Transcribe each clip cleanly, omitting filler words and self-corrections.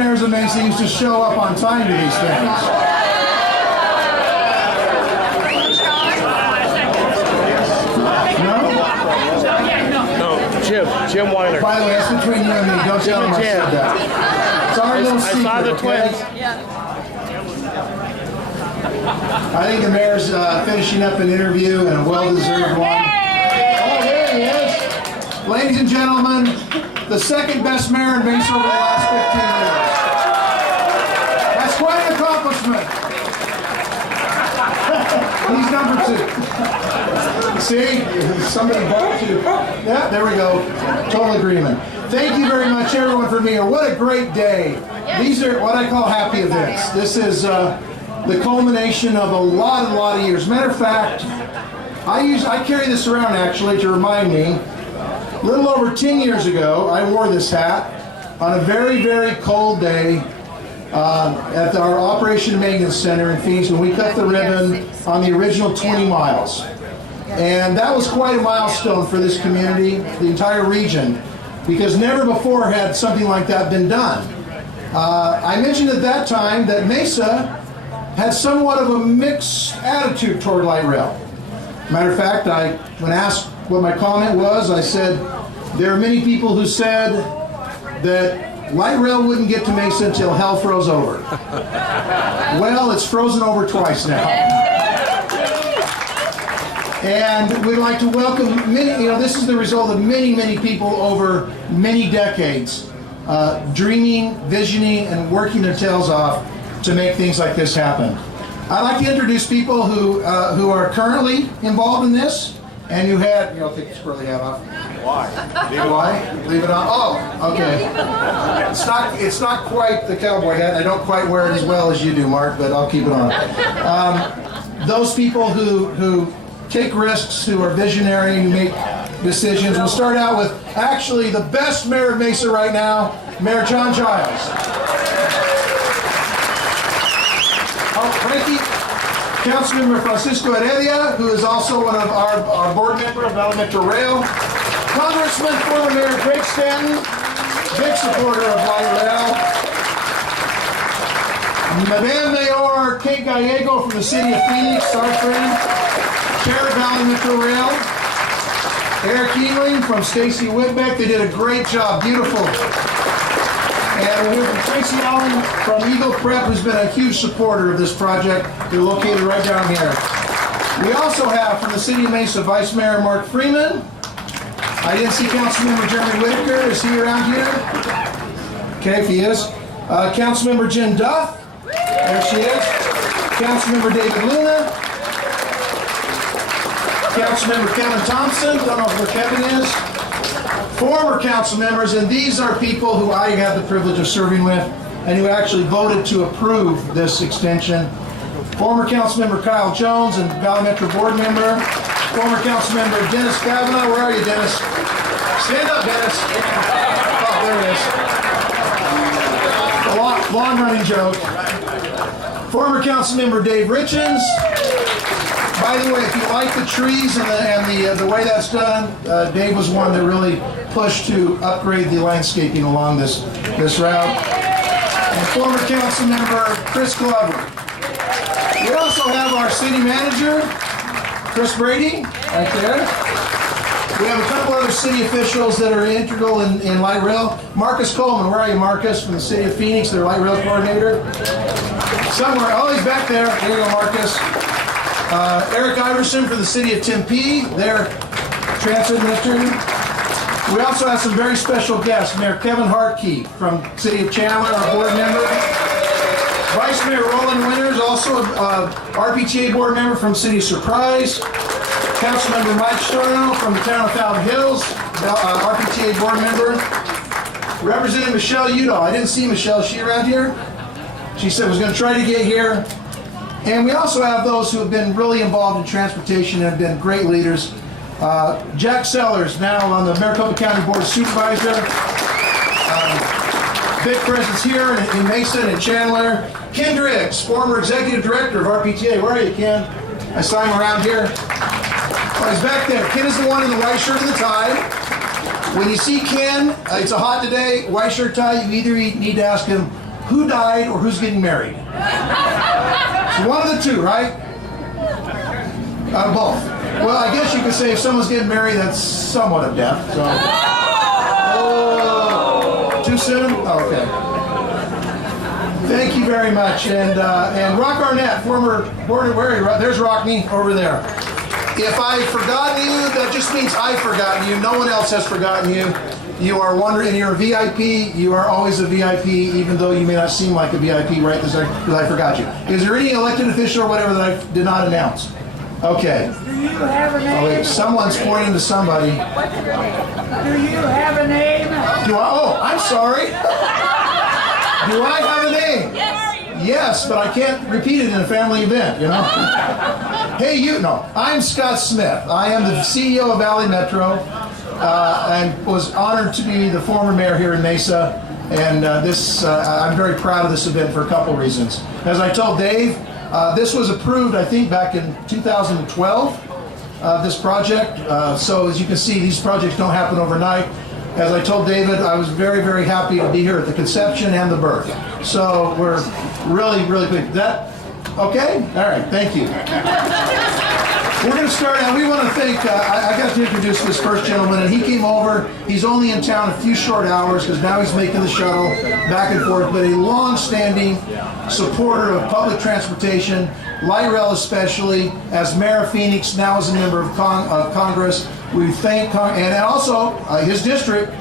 mayors of Mesa used to show up on time to these things. Jim Weiner. By the way, that's between you and me. Don't tell him I said that. It's our little secret, I saw the twins. I think the mayor's finishing up an interview and a well-deserved one. Oh, there he is. Ladies and gentlemen, the second best mayor in Mesa over the last 15 years. That's quite an accomplishment. He's number 2. See? Somebody bought you. Yeah, there we go. Total agreement. Thank you very much, everyone, for being here. What a great day. These are what I call happy events. This is the culmination of a lot of years. Matter of fact, I carry this around actually to remind me. A little over 10 years ago, I wore this hat on a very, very cold day at our Operation Maintenance Center in Phoenix when we cut the ribbon on the original 20 miles. And that was quite a milestone for this community, the entire region, because never before had something like that been done. I mentioned at that time that Mesa had somewhat of a mixed attitude toward light rail. Matter of fact, when asked what my comment was, I said there are many people who said that light rail wouldn't get to Mesa until hell froze over. Well, it's frozen over twice now. And we'd like to welcome many, this is the result of many people over many decades dreaming, visioning, and working their tails off to make things like this happen. I'd like to introduce people who are currently involved in this and who had, take the squirrely hat off. Why? Why? Leave it on? Oh, okay. It's not quite the cowboy hat. I don't quite wear it as well as you do, Mark, but I'll keep it on. Those people who take risks, who are visionary, who make decisions. We'll start out with actually the best mayor of Mesa right now, Mayor John Giles. Frankie, Councilmember Francisco Heredia, who is also one of our board member of Elemental Rail. Congressman, former Mayor Greg Stanton, big supporter of light rail. Madame Mayor Kate Gallego from the city of Phoenix, our friend. Chair of Elemental Rail. Eric Ealing from Stacy Whitbeck. They did a great job. Beautiful. And we're here from Tracy Allen from Eagle Prep, who's been a huge supporter of this project. They're located right down here. We also have from the city of Mesa, Vice Mayor Mark Freeman. I didn't see Councilmember Jeremy Whitaker. Is he around here? Okay, if he is. Councilmember Jen Duff. There she is. Councilmember David Luna. Councilmember Kevin Thompson. Don't know where Kevin is. Former council members, and these are people who I have the privilege of serving with and who actually voted to approve this extension. Former Councilmember Kyle Jones and Valley Metro board member. Former Councilmember Dennis Kavanaugh. Where are you, Dennis? Stand up, Dennis. Oh, there it is. A long-running joke. Former Councilmember Dave Richens. By the way, if you like the trees and the way that's done, Dave was one that really pushed to upgrade the landscaping along this route. And former council member Chris Glover. We also have our city manager, Chris Brady, right there. We have a couple other city officials that are integral in light rail. Marcus Coleman, where are you, Marcus? From the city of Phoenix, their light rail coordinator. Somewhere, oh, he's back there. There you go, Marcus. Eric Iverson from the city of Tempe, their transit administrator. We also have some very special guests. Mayor Kevin Hartke from city of Chandler, our board member. Vice Mayor Roland Winters, also a RPTA board member from city of Surprise. Councilmember Mike Storno from the town of Fountain Hills, RPTA board member. Representative Michelle Udall. I didn't see Michelle. Is she around here? She said was going to try to get here. And we also have those who have been really involved in transportation and have been great leaders. Jack Sellers, now on the Maricopa County Board of Supervisor. Big presence here in Mesa and in Chandler. Ken Driggs, former Executive Director of RPTA. Where are you, Ken? I saw him around here. Oh, he's back there. Ken is the one in the white shirt and the tie. When you see Ken, it's a hot day, white shirt tie, you either need to ask him, who died or who's getting married? So one of the two, right? Both. Well, I guess you could say if someone's getting married, that's somewhat of death. So. Oh, too soon? Okay. Thank you very much. And Rock Arnett, former board, there's Rockney over there. If I've forgotten you, that just means I've forgotten you. No one else has forgotten you. You are wonderful, and you're a VIP. You are always a VIP, even though you may not seem like a VIP right this second, because I forgot you. Is there any elected official or whatever that I did not announce? Okay. Do you have a name? Oh, wait, someone's pointing to somebody. What's your name? Do you have a name? I'm sorry. Do I have a name? Yes, but I can't repeat it in a family event, you know? Hey, I'm Scott Smith. I am the CEO of Valley Metro, and was honored to be the former mayor here in Mesa. And I'm very proud of this event for a couple reasons. As I told Dave, this was approved, I think, back in 2012, this project. So as you can see, these projects don't happen overnight. As I told David, I was very, very happy to be here at the conception and the birth. So we're really, really big. That okay? All right, thank you. We're going to start now. We want to thank, I got to introduce this first gentleman, and he came over. He's only in town a few short hours because now he's making the shuttle back and forth, but a long-standing supporter of public transportation, light rail especially, as mayor of Phoenix, now as a member of Congress. We thank, and also his district,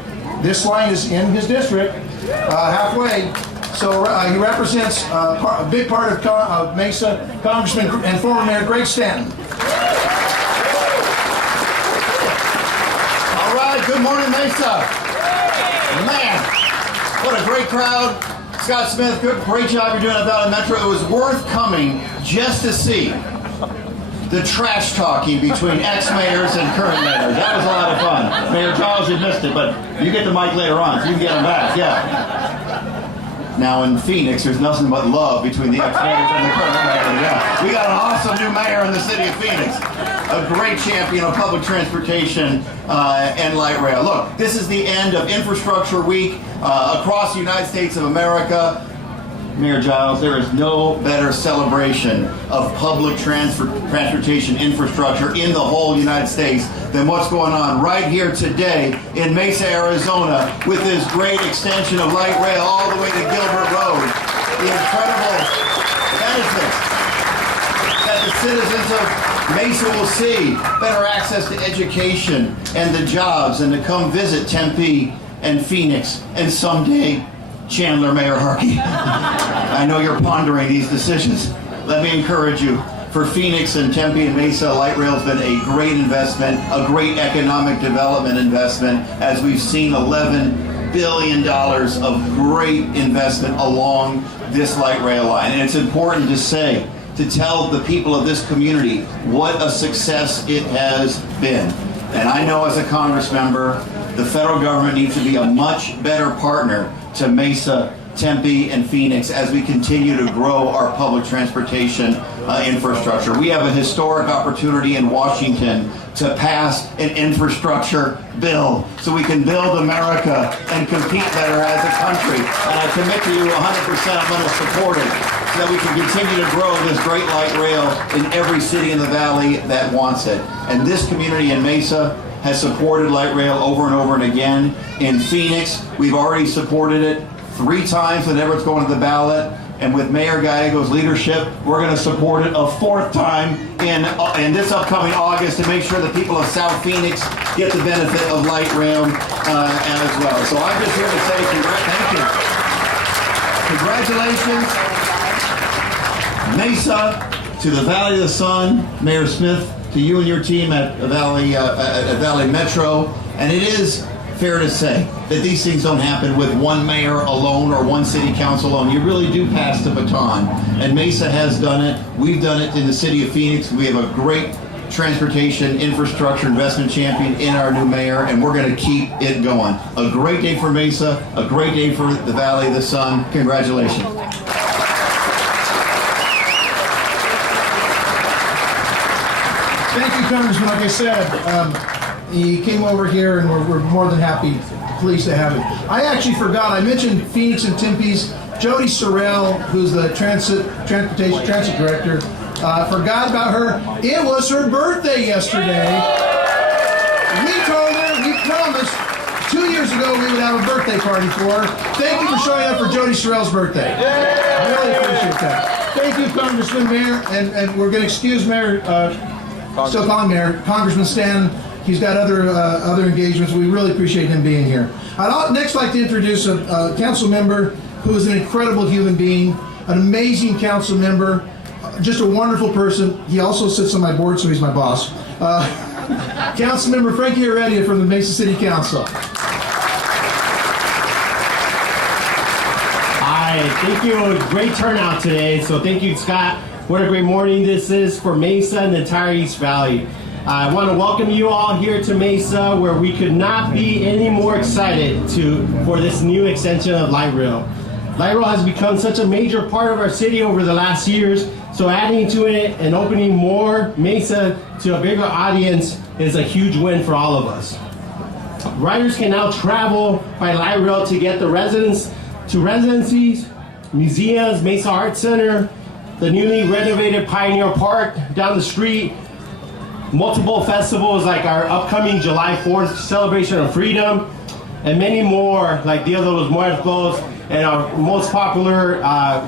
this line is in his district, halfway. So he represents a big part of Mesa, Congressman and former Mayor Greg Stanton. All right, good morning, Mesa. Man, what a great crowd. Scott Smith, great job you're doing at Valley Metro. It was worth coming just to see the trash talking between ex-mayors and current mayors. That was a lot of fun. Mayor Charles, you missed it, but you get the mic later on, so you can get him back, yeah. Now in Phoenix, there's nothing but love between the ex-mayors and the current mayor. Yeah. We got an awesome new mayor in the city of Phoenix. A great champion of public transportation and light rail. Look, this is the end of Infrastructure Week across the United States of America. Mayor Giles, there is no better celebration of public transportation infrastructure in the whole United States than what's going on right here today in Mesa, Arizona, with this great extension of light rail all the way to Gilbert Road. The incredible benefits that the citizens of Mesa will see, better access to education and the jobs, and to come visit Tempe and Phoenix, and someday Chandler, Mayor Harkey. I know you're pondering these decisions. Let me encourage you. For Phoenix and Tempe and Mesa, light rail has been a great investment, a great economic development investment, as we've seen $11 billion of great investment along this light rail line. And it's important to say, to tell the people of this community what a success it has been. And I know as a Congress member, the federal government needs to be a much better partner to Mesa, Tempe, and Phoenix as we continue to grow our public transportation infrastructure. We have a historic opportunity in Washington to pass an infrastructure bill so we can build America and compete better as a country. And I commit to you 100%, I'm going to support it so that we can continue to grow this great light rail in every city in the valley that wants it. And this community in Mesa has supported light rail over and over and again. In Phoenix, we've already supported it 3 times whenever it's going to the ballot. And with Mayor Gallego's leadership, we're going to support it a 4th time in this upcoming August to make sure the people of South Phoenix get the benefit of light rail as well. So I'm just here to say thank you. Congratulations, Mesa, to the Valley of the Sun, Mayor Smith, to you and your team at Valley Metro. And it is fair to say that these things don't happen with one mayor alone or one city council alone. You really do pass the baton. And Mesa has done it. We've done it in the city of Phoenix. We have a great transportation infrastructure investment champion in our new mayor, and we're going to keep it going. A great day for Mesa, a great day for the Valley of the Sun. Congratulations. Thank you, Congressman. Like I said, he came over here, and we're more than happy, pleased to have him. I actually forgot, I mentioned Phoenix and Tempe's Jody Sorrell, who's the transportation transit director, forgot about her. It was her birthday yesterday. We told her, we promised 2 years ago we would have a birthday party for her. Thank you for showing up for Jody Sorrell's birthday. I really appreciate that. Thank you, Congressman, Mayor, and we're going to excuse Mayor, still calling Mayor, Congressman Stan. He's got other engagements. We really appreciate him being here. I'd next like to introduce a council member who is an incredible human being, an amazing council member, just a wonderful person. He also sits on my board, so he's my boss. Councilmember Frankie Heredia from the Mesa City Council. Hi, thank you. Great turnout today. So thank you, Scott. What a great morning this is for Mesa and the entire East Valley. I want to welcome you all here to Mesa, where we could not be any more excited for this new extension of light rail. Light rail has become such a major part of our city over the last years, so adding to it and opening more Mesa to a bigger audience is a huge win for all of us. Riders can now travel by light rail to get the residencies, museums, Mesa Arts Center, the newly renovated Pioneer Park down the street, multiple festivals like our upcoming July 4th Celebration of Freedom, and many more like Dia de los Muertos and our most popular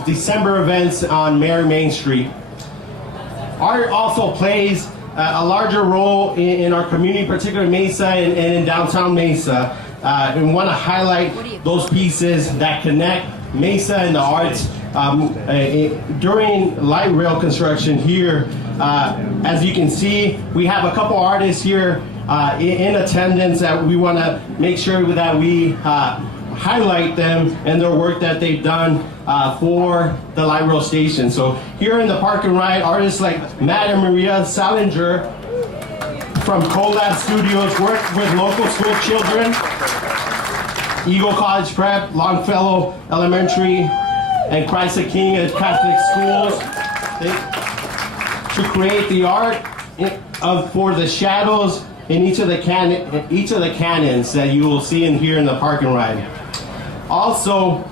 December events on Mary Main Street. Art also plays a larger role in our community, particularly Mesa and in downtown Mesa. And we want to highlight those pieces that connect Mesa and the arts during light rail construction here. As you can see, we have a couple artists here in attendance that we want to make sure that we highlight them and their work that they've done for the light rail station. So here in the park and ride, artists like Matt and Maria Salinger from Collab Studios work with local school children, Eagle College Prep, Longfellow Elementary, and Christ the King at Catholic schools to create the art for the shadows in each of the cannons that you will see in here in the park and ride. Also,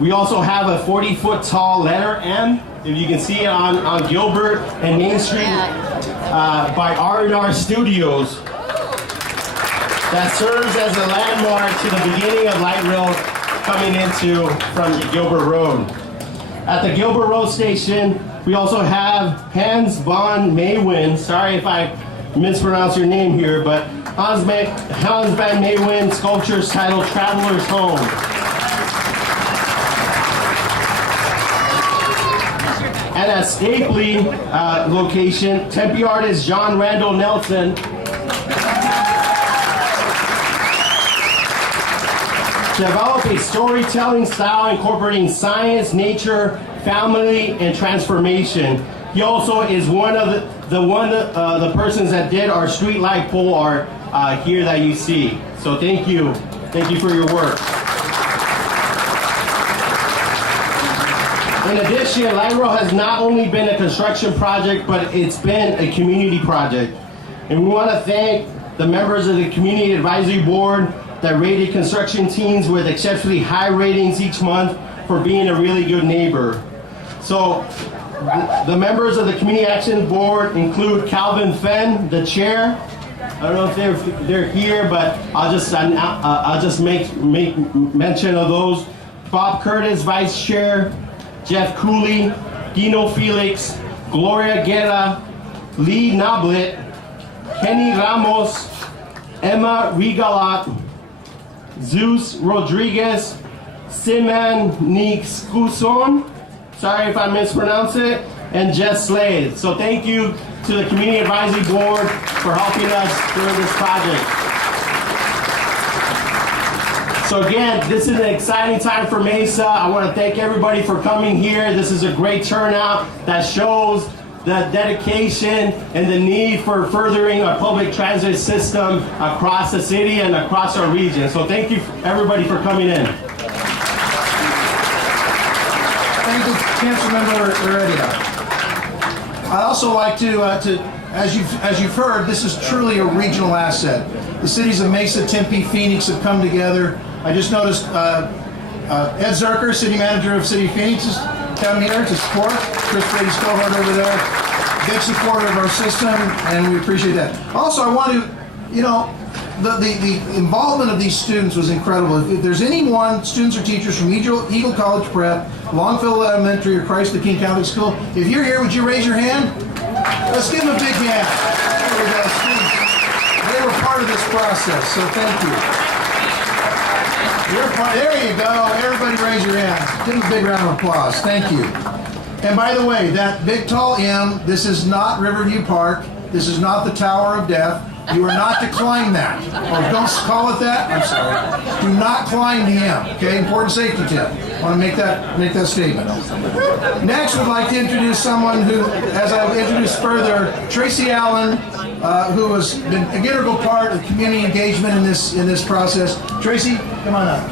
we also have a 40-foot tall letter M, if you can see it on Gilbert and Main Street, by R&R Studios, that serves as a landmark to the beginning of light rail coming from Gilbert Road. At the Gilbert Road station, we also have Hans von Maywin. Sorry if I mispronounce your name here, but Hans van Maywin sculptures titled Traveler's Home. And at Stapley location, Tempe artist John Randall Nelson developed a storytelling style incorporating science, nature, family, and transformation. He also is one of the persons that did our street light pole art here that you see. So thank you for your work. In addition, light rail has not only been a construction project, but it's been a community project. And we want to thank the members of the Community Advisory Board that rated construction teams with exceptionally high ratings each month for being a really good neighbor. So the members of the Community Action Board include Calvin Fenn, the chair. I don't know if they're here, but I'll just make mention of those. Bob Curtis, vice chair. Jeff Cooley, Dino Felix, Gloria Guerra, Lee Nablet, Kenny Ramos, Emma Regalat, Zeus Rodriguez, Siman Nixcuson, sorry if I mispronounce it, and Jess Slade. So thank you to the Community Advisory Board for helping us during this project. So again, this is an exciting time for Mesa. I want to thank everybody for coming here. This is a great turnout that shows the dedication and the need for furthering our public transit system across the city and across our region. So thank you everybody for coming in. Thank you, Councilmember Heredia. I'd also like to as you've heard, this is truly a regional asset. The cities of Mesa, Tempe, Phoenix have come together. I just noticed Ed Zerker, City Manager of City of Phoenix, is down here to support. Chris Brady's cohort over there. Big supporter of our system, and we appreciate that. Also, I want to, the involvement of these students was incredible. If there's anyone, students or teachers from Eagle College Prep, Longfield Elementary, or Christ the King Catholic School, if you're here, would you raise your hand? Let's give them a big hand. There we go, students. They were part of this process, so thank you. There you go. Everybody raise your hand. Give them a big round of applause. Thank you. And by the way, that big tall M, this is not Riverview Park. This is not the Tower of Death. You are not to climb that. Or don't call it that. I'm sorry. Do not climb the M. Okay? Important safety tip. I want to make that statement. Next, we'd like to introduce someone who, as I've introduced further, Tracy Allen, who has been an integral part of community engagement in this process. Tracy, come on up.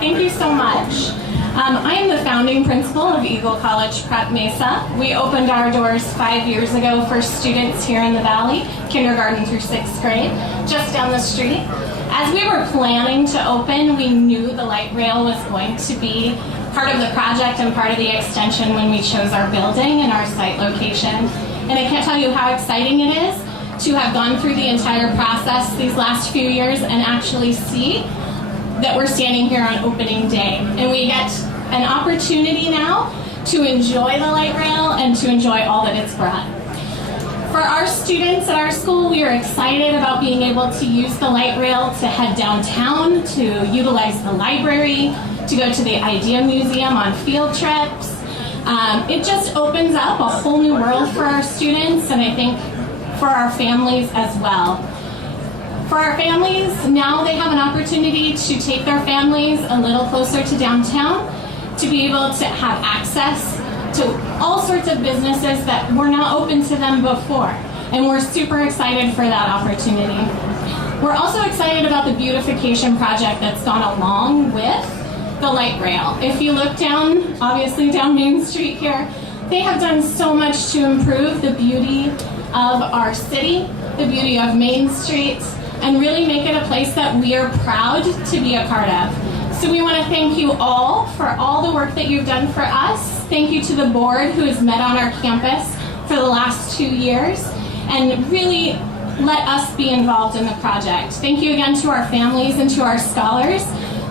Thank you so much. I am the founding principal of Eagle College Prep Mesa. We opened our doors 5 years ago for students here in the Valley, kindergarten through 6th grade, just down the street. As we were planning to open, we knew the light rail was going to be part of the project and part of the extension when we chose our building and our site location. And I can't tell you how exciting it is to have gone through the entire process these last few years and actually see that we're standing here on opening day. And we get an opportunity now to enjoy the light rail and to enjoy all that it's brought. For our students at our school, we are excited about being able to use the light rail to head downtown, to utilize the library, to go to the Idea Museum on field trips. It just opens up a whole new world for our students, and I think for our families as well. For our families, now they have an opportunity to take their families a little closer to downtown, to be able to have access to all sorts of businesses that were not open to them before. And we're super excited for that opportunity. We're also excited about the beautification project that's gone along with the light rail. If you look down, obviously down Main Street here, they have done so much to improve the beauty of our city, the beauty of Main Street, and really make it a place that we are proud to be a part of. So we want to thank you all for all the work that you've done for us. Thank you to the board who has met on our campus for the last 2 years and really let us be involved in the project. Thank you again to our families and to our scholars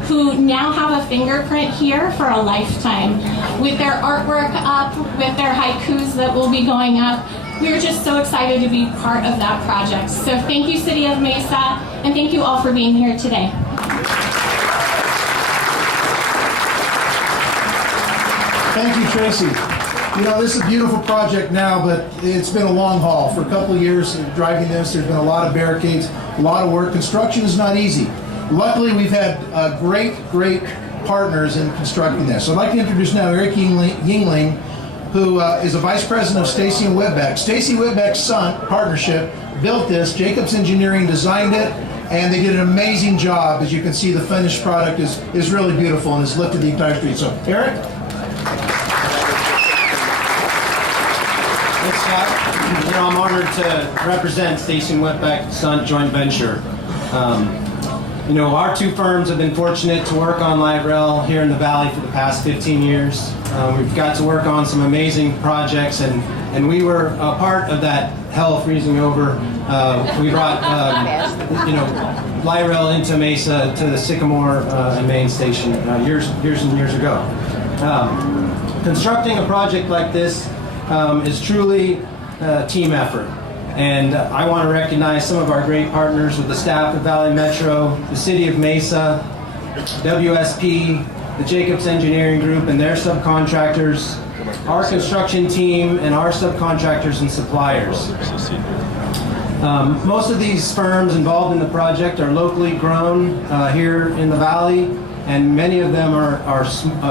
who now have a fingerprint here for a lifetime. With their artwork up, with their haikus that will be going up, we're just so excited to be part of that project. So thank you, City of Mesa, and thank you all for being here today. Thank you, Tracy. This is a beautiful project now, but it's been a long haul. For a couple of years driving this, there's been a lot of barricades, a lot of work. Construction is not easy. Luckily, we've had great partners in constructing this. So I'd like to introduce now Eric Yingling, who is a vice president of Stacy and Whitbeck. Stacy Whitbeck's son, partnership, built this. Jacobs Engineering designed it, and they did an amazing job. As you can see, the finished product is really beautiful and has lifted the entire street. So, Eric? Thanks, Scott. I'm honored to represent Stacy and Whitbeck's son joint venture. Our two firms have been fortunate to work on light rail here in the Valley for the past 15 years. We've got to work on some amazing projects, and we were a part of that hell freezing over. We brought, light rail into Mesa to the Sycamore and Main Station years and years ago. Constructing a project like this is truly a team effort. And I want to recognize some of our great partners with the staff of Valley Metro, the City of Mesa, WSP, the Jacobs Engineering Group and their subcontractors, our construction team, and our subcontractors and suppliers. Most of these firms involved in the project are locally grown here in the Valley, and many of them are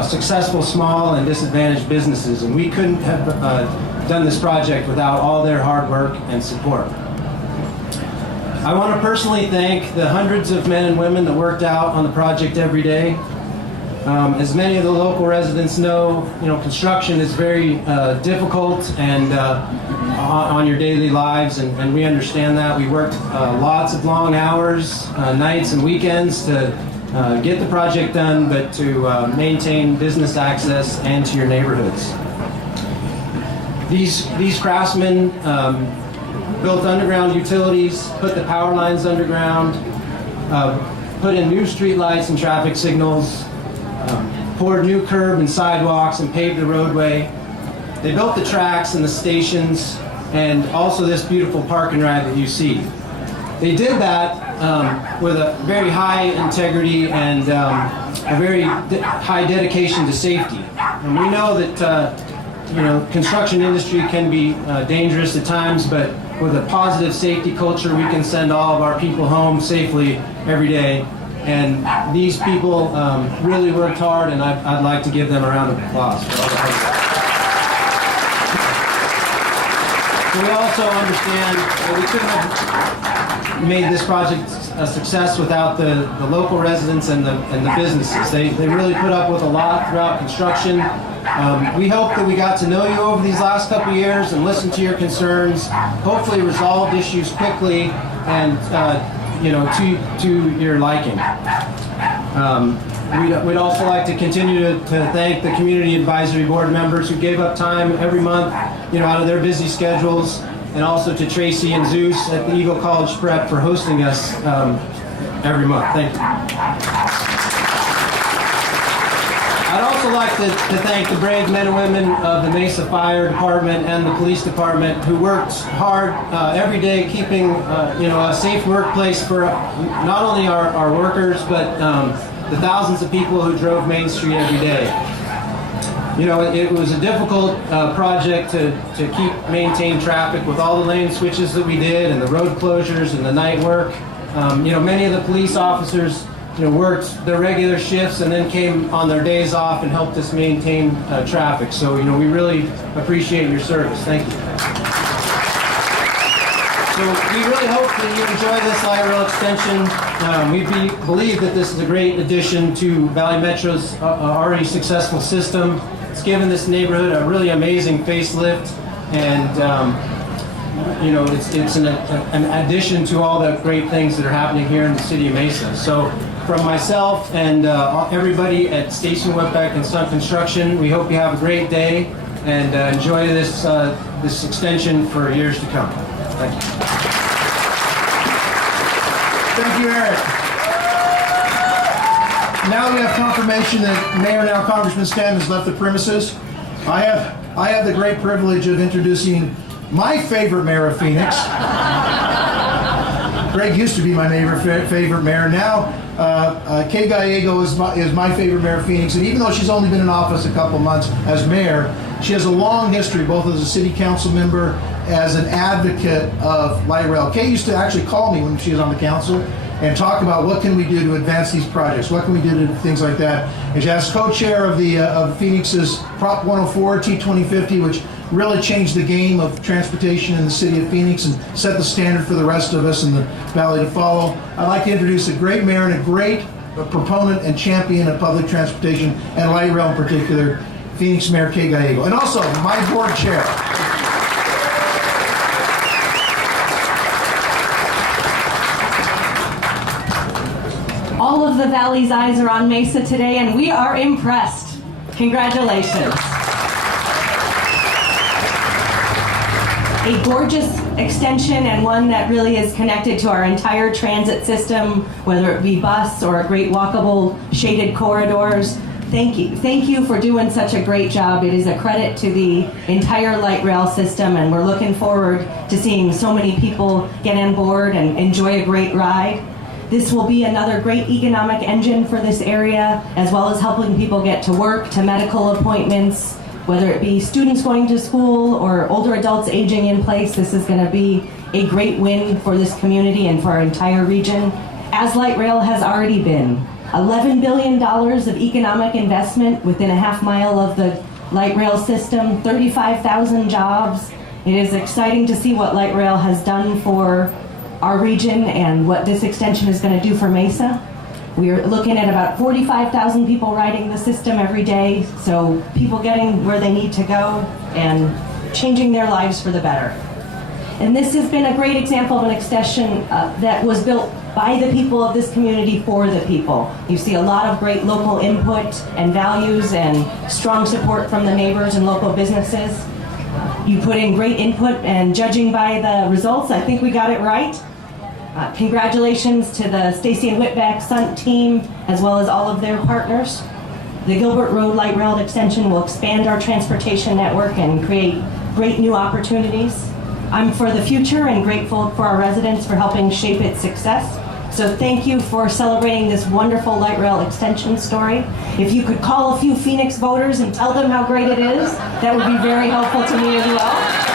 successful small and disadvantaged businesses, and we couldn't have done this project without all their hard work and support. I want to personally thank the hundreds of men and women that worked out on the project every day. As many of the local residents know, construction is very difficult and on your daily lives, and we understand that. We work lots of long hours, nights and weekends to get the project done, but to maintain business access and to your neighborhoods. These craftsmen built underground utilities, put the power lines underground, put in new street lights and traffic signals, poured new curb and sidewalks and paved the roadway. They built the tracks and the stations and also this beautiful park and ride that you see. They did that with a very high integrity and a very high dedication to safety. And we know that construction industry can be dangerous at times, but with a positive safety culture, we can send all of our people home safely every day. And these people really worked hard, and I'd like to give them a round of applause for all the hard work. We also understand that we couldn't have made this project a success without the local residents and the businesses. They really put up with a lot throughout construction. We hope that we got to know you over these last couple of years and listened to your concerns, hopefully resolved issues quickly and to your liking. We'd also like to continue to thank the Community Advisory Board members who gave up time every month, out of their busy schedules, and also to Tracy and Zeus at the Eagle College Prep for hosting us every month. Thank you. I'd also like to thank the brave men and women of the Mesa Fire Department and the Police Department who worked hard every day keeping a safe workplace for not only our workers but the thousands of people who drove Main Street every day. It was a difficult project to maintain traffic with all the lane switches that we did and the road closures and the night work. Many of the police officers worked their regular shifts and then came on their days off and helped us maintain traffic. So, we really appreciate your service. Thank you. So we really hope that you enjoy this light rail extension. We believe that this is a great addition to Valley Metro's already successful system. It's given this neighborhood a really amazing facelift, and it's an addition to all the great things that are happening here in the city of Mesa. So from myself and everybody at Station Webpack and Sun Construction, we hope you have a great day and enjoy this extension for years to come. Thank you. Thank you, Eric. Now we have confirmation that Mayor, now Congressman Stanton, has left the premises. I have the great privilege of introducing my favorite mayor of Phoenix. Greg used to be my favorite mayor. Now, Kay Gallego is my favorite mayor of Phoenix, and even though she's only been in office a couple months as mayor, she has a long history, both as a city council member, as an advocate of light rail. Kay used to actually call me when she was on the council and talk about what can we do to advance these projects, what can we do to things like that. And she's co-chair of of Phoenix's Prop 104 T2050, which really changed the game of transportation in the city of Phoenix and set the standard for the rest of us in the valley to follow. I'd like to introduce a great mayor and a great proponent and champion of public transportation and light rail in particular, Phoenix Mayor Kay Gallego, and also my board chair. All of the Valley's eyes are on Mesa today, and we are impressed. Congratulations. A gorgeous extension, and one that really is connected to our entire transit system, whether it be bus or great walkable shaded corridors. Thank you. Thank you for doing such a great job. It is a credit to the entire light rail system, and we're looking forward to seeing so many people get on board and enjoy a great ride. This will be another great economic engine for this area, as well as helping people get to work, to medical appointments, whether it be students going to school or older adults aging in place. This is going to be a great win for this community and for our entire region, as light rail has already been. $11 billion of economic investment within a half mile of the light rail system, 35,000 jobs. It is exciting to see what light rail has done for our region and what this extension is going to do for Mesa. We're looking at about 45,000 people riding the system every day, so people getting where they need to go and changing their lives for the better. And this has been a great example of an extension that was built by the people of this community for the people. You see a lot of great local input and values and strong support from the neighbors and local businesses. You put in great input, and judging by the results, I think we got it right. Congratulations to the Stacy and Whitback Sunt team, as well as all of their partners. The Gilbert Road Light Rail Extension will expand our transportation network and create great new opportunities. I'm for the future and grateful for our residents for helping shape its success. So thank you for celebrating this wonderful light rail extension story. If you could call a few Phoenix voters and tell them how great it is, that would be very helpful to me as well.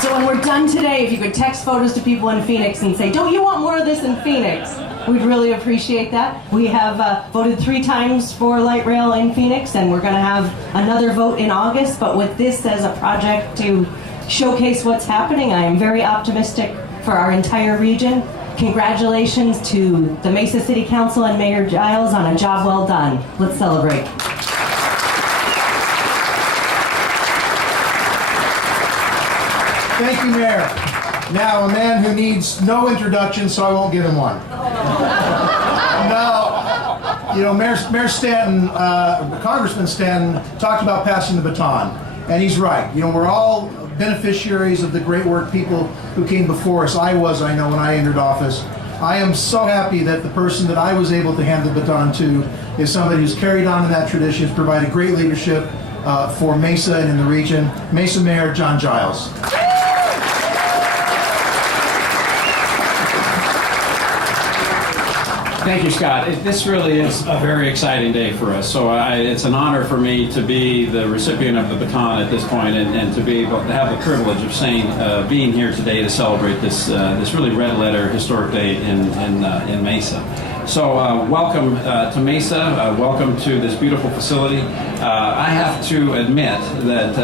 So when we're done today, if you could text photos to people in Phoenix and say, don't you want more of this in Phoenix? We'd really appreciate that. We have voted 3 times for light rail in Phoenix, and we're going to have another vote in August. But with this as a project to showcase what's happening, I am very optimistic for our entire region. Congratulations to the Mesa City Council and Mayor Giles on a job well done. Let's celebrate. Thank you, Mayor. Now, a man who needs no introduction, so I won't give him one. No, you know, Mayor Stanton, Congressman Stanton talked about passing the baton, and he's right. You know, we're all beneficiaries of the great work people who came before us. I know, when I entered office. I am so happy that the person that I was able to hand the baton to is somebody who's carried on in that tradition, has provided great leadership for Mesa and in the region. Mesa Mayor John Giles. Thank you, Scott. This really is a very exciting day for us. So it's an honor for me to be the recipient of the baton at this point, and to be able to have the privilege of being here today to celebrate this really red letter historic day in Mesa. So welcome to Mesa. Welcome to this beautiful facility. I have to admit that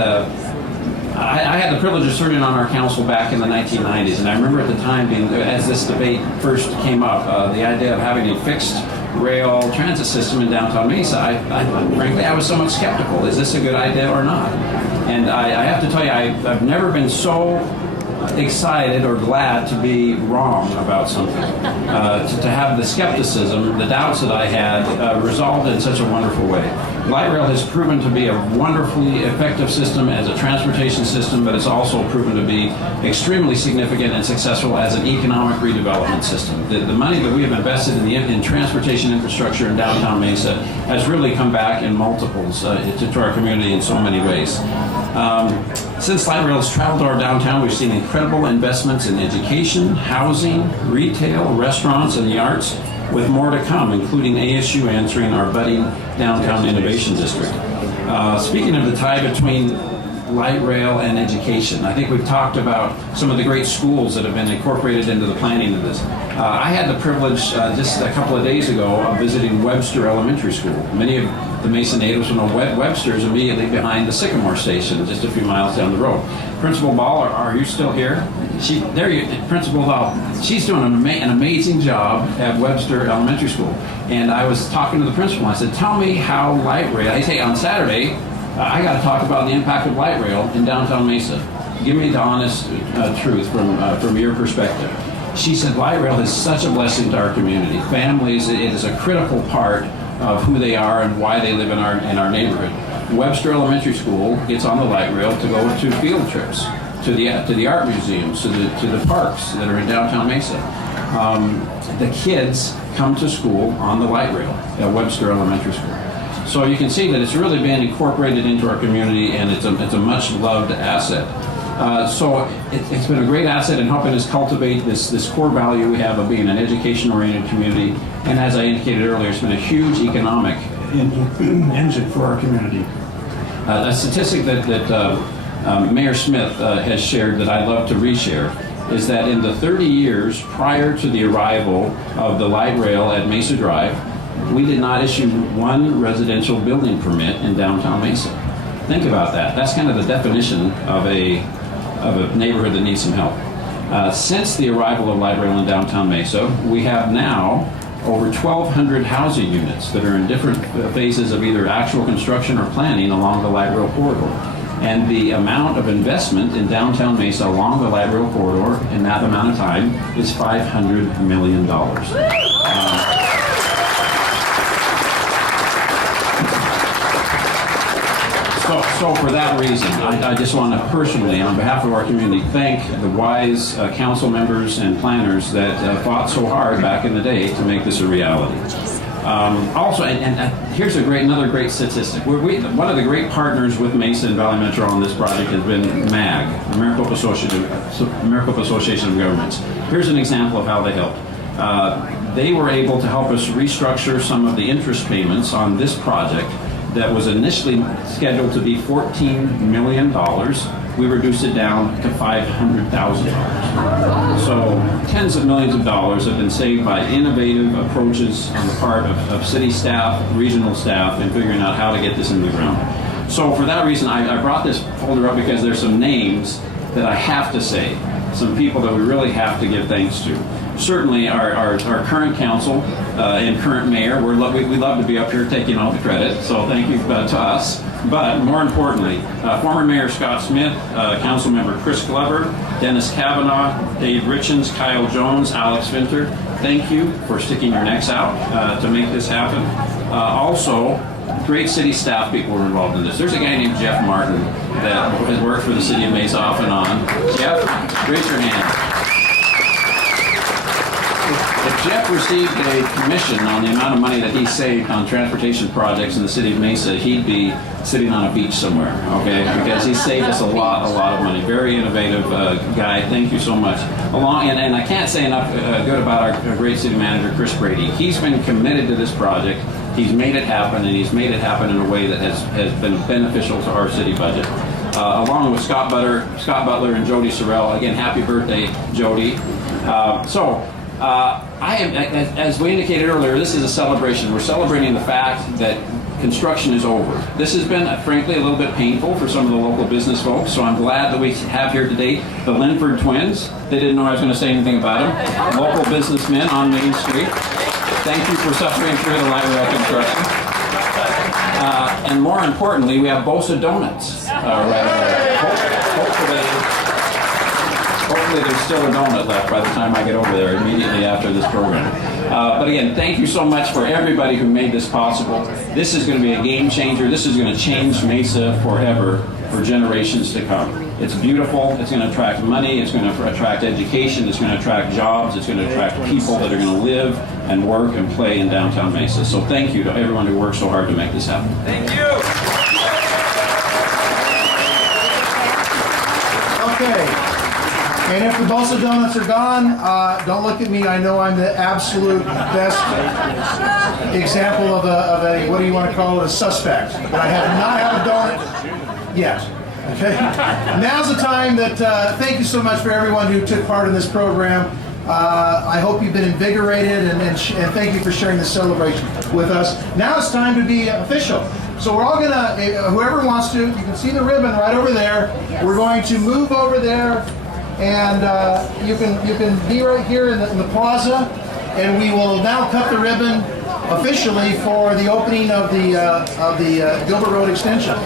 I had the privilege of serving on our council back in the 1990s, and I remember at the time, as this debate first came up, the idea of having a fixed rail transit system in downtown Mesa. Frankly, I was somewhat skeptical. Is this a good idea or not? And I have to tell you, I've never been so excited or glad to be wrong about something. To have the skepticism, the doubts that I had resolved in such a wonderful way. Light rail has proven to be a wonderfully effective system as a transportation system, but it's also proven to be extremely significant and successful as an economic redevelopment system. The money that we have invested in transportation infrastructure in downtown Mesa has really come back in multiples to our community in so many ways. Since light rail has traveled to our downtown, we've seen incredible investments in education, housing, retail, restaurants, and the arts, with more to come, including ASU answering our budding downtown innovation district. Speaking of the tie between light rail and education, I think we've talked about some of the great schools that have been incorporated into the planning of this. I had the privilege just a couple of days ago of visiting Webster Elementary School. Many of the Mesa natives will know Webster is immediately behind the Sycamore Station, just a few miles down the road. Principal Ball, are you still here? Principal Ball, she's doing an amazing job at Webster Elementary School. And I was talking to the principal, and I said, tell me how light rail, I say on Saturday, I got to talk about the impact of light rail in downtown Mesa. Give me the honest truth from your perspective. She said light rail is such a blessing to our community. Families, it is a critical part of who they are and why they live in our neighborhood. Webster Elementary School gets on the light rail to go to field trips, to the art museums, to the parks that are in downtown Mesa. The kids come to school on the light rail at Webster Elementary School. So you can see that it's really been incorporated into our community, and it's a much loved asset. So it's been a great asset in helping us cultivate this core value we have of being an education-oriented community. And as I indicated earlier, it's been a huge economic engine for our community. A statistic that Mayor Smith has shared that I'd love to reshare is that in the 30 years prior to the arrival of the light rail at Mesa Drive, we did not issue one residential building permit in downtown Mesa. Think about that. That's kind of the definition of a neighborhood that needs some help. Since the arrival of Light Rail in downtown Mesa, we have now over 1,200 housing units that are in different phases of either actual construction or planning along the Light Rail corridor. And the amount of investment in downtown Mesa along the Light Rail corridor in that amount of time is $500 million. So for that reason, I just want to personally, on behalf of our community, thank the wise council members and planners that fought so hard back in the day to make this a reality. Also, here's another great statistic. One of the great partners with Mesa and Valley Metro on this project has been MAG, Maricopa Association of Governments. Here's an example of how they helped. They were able to help us restructure some of the interest payments on this project that was initially scheduled to be $14 million. We reduced it down to $500,000. So tens of millions of dollars have been saved by innovative approaches on the part of city staff, regional staff, in figuring out how to get this in the ground. So for that reason, I brought this folder up because there's some names that I have to say, some people that we really have to give thanks to. Certainly our current council and current mayor, we love to be up here taking all the credit, so thank you to us. But more importantly, former Mayor Scott Smith, Council Member Chris Glover, Dennis Kavanaugh, Dave Richens, Kyle Jones, Alex Vinter, thank you for sticking your necks out to make this happen. Also, great city staff people were involved in this. There's a guy named Jeff Martin that has worked for the city of Mesa off and on. Jeff, raise your hand. If Jeff received a commission on the amount of money that he saved on transportation projects in the city of Mesa, he'd be sitting on a beach somewhere, okay? Because he saved us a lot of money. Very innovative guy. Thank you so much. And I can't say enough good about our great city manager, Chris Brady. He's been committed to this project. He's made it happen, and he's made it happen in a way that has been beneficial to our city budget. Along with Scott Butler and Jody Sorrell. Again, happy birthday, Jody. I am, as we indicated earlier, this is a celebration. We're celebrating the fact that construction is over. This has been, frankly, a little bit painful for some of the local business folks, so I'm glad that we have here today the Linford twins. They didn't know I was going to say anything about them. Local businessmen on Main Street. Thank you for suffering through the light rail construction. And more importantly, we have Bosa Donuts right over there. Hopefully there's still a donut left by the time I get over there immediately after this program. But again, thank you so much for everybody who made this possible. This is going to be a game changer. This is going to change Mesa forever for generations to come. It's beautiful. It's going to attract money. It's going to attract education. It's going to attract jobs. It's going to attract people that are going to live and work and play in downtown Mesa. So thank you to everyone who worked so hard to make this happen. Thank you. Okay. And if the Bosa Donuts are gone, don't look at me. I know I'm the absolute best example of a what do you want to call it, a suspect. But I have not had a donut yet. Okay. Now's the time that, thank you so much for everyone who took part in this program. I hope you've been invigorated, and thank you for sharing this celebration with us. Now it's time to be official. So we're all gonna, whoever wants to, you can see the ribbon right over there. We're going to move over there, and you can be right here in the plaza, and we will now cut the ribbon officially for the opening of the Gilbert Road extension.